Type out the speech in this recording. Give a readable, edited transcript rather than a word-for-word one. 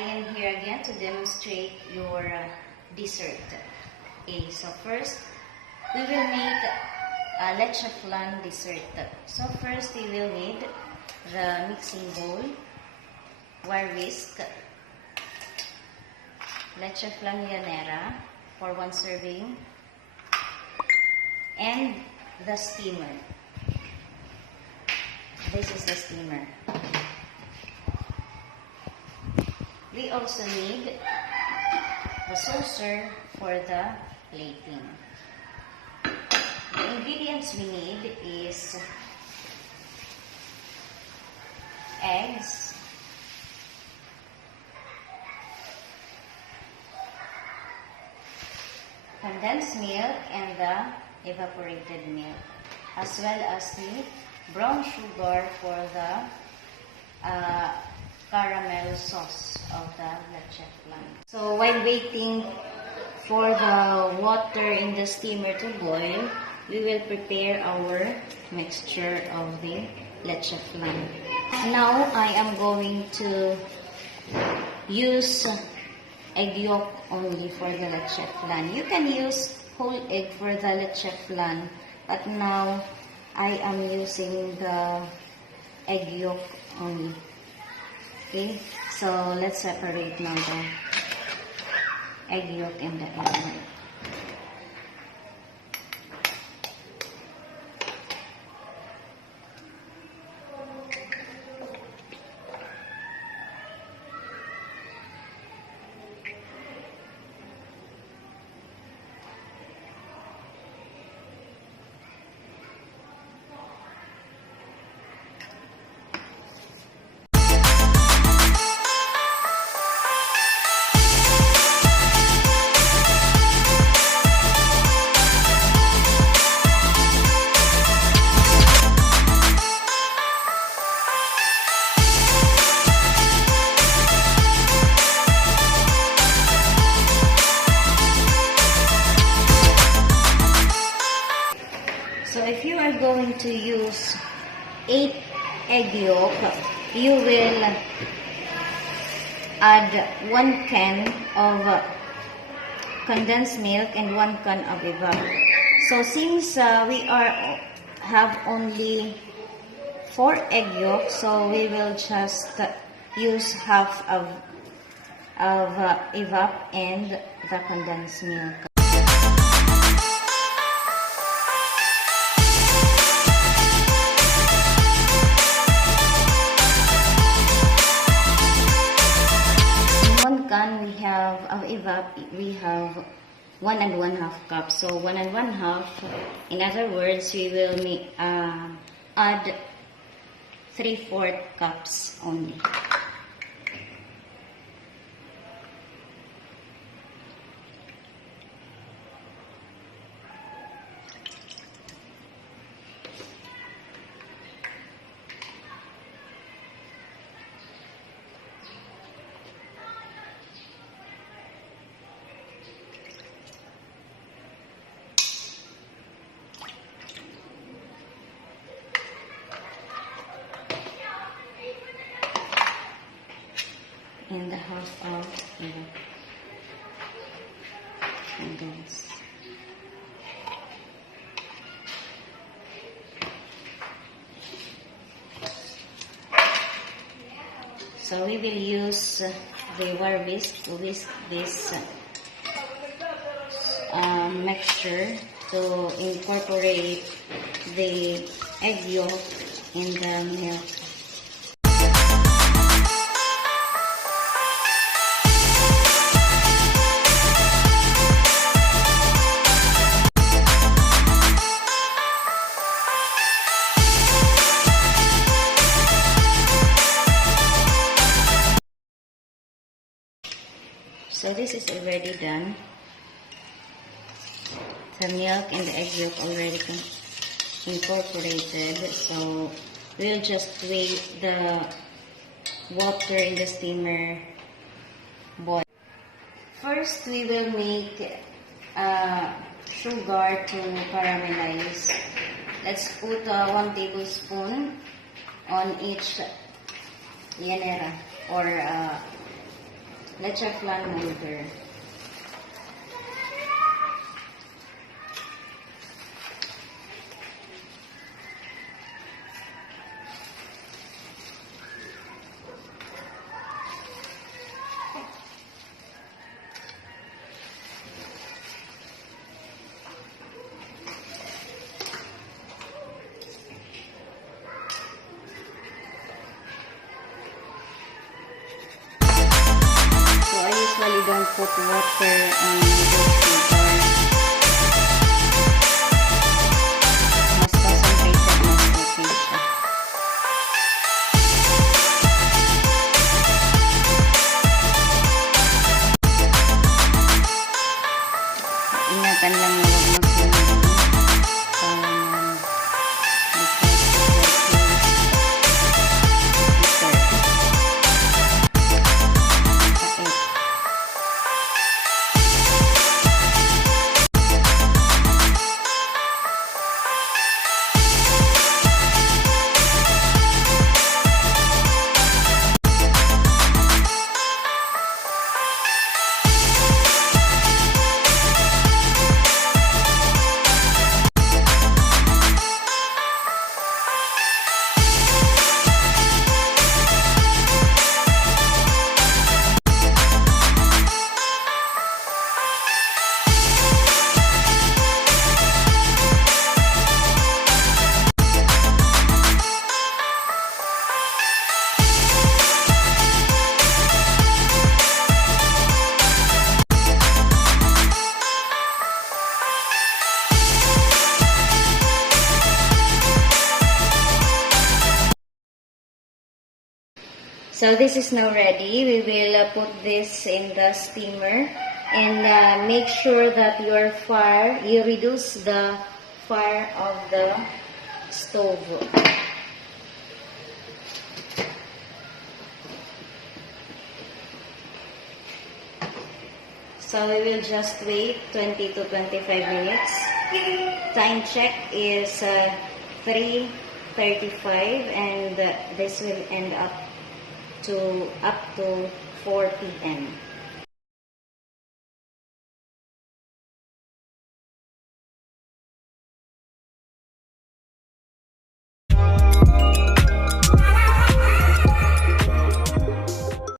am here again to demonstrate your dessert. Okay, so first, we will make a Leche Flan dessert. So first, we will need the mixing bowl, wire whisk, Leche Flan for 1 serving, and the steamer. This is the steamer. We also need the saucer for the plating. The ingredients we need is eggs, condensed milk and the evaporated milk, as well as the brown sugar for the caramel sauce of the Leche Flan. So while waiting for the water in the steamer to boil, we will prepare our mixture of the Leche Flan. Now I am going to use egg yolk only for the Leche Flan. You can use whole egg for the Leche Flan, but now I am using the egg yolk only. Okay, so let's separate now the egg yolk and the egg white. So if you are going to use 8 egg yolk, you will add 1 can of condensed milk and 1 can of evap. So since we have only 4 egg yolk, so we will just use half of evap and the condensed milk. Can we have of evap, we have 1 1/2 cups. So 1 1/2, in other words, we will add 3/4 cups only. And the half of condensed. So we will use the wire whisk to whisk this mixture to incorporate the egg yolk in the milk. So this is already done. The milk and the egg yolk already incorporated. So we'll just wait the water in the steamer boil. First, we will make sugar to caramelize. Let's put 1 tablespoon on each llanera or Leche Flan molder. Usually don't put water on the sugar. Mas concentrated, mas okay siya. Ingatan lang na huwag magsinili para naman So this is now ready. We will put this in the steamer and make sure that you reduce the fire of the stove. So we will just wait 20 to 25 minutes. Time check is 3:35 and this will end up to 4 p.m.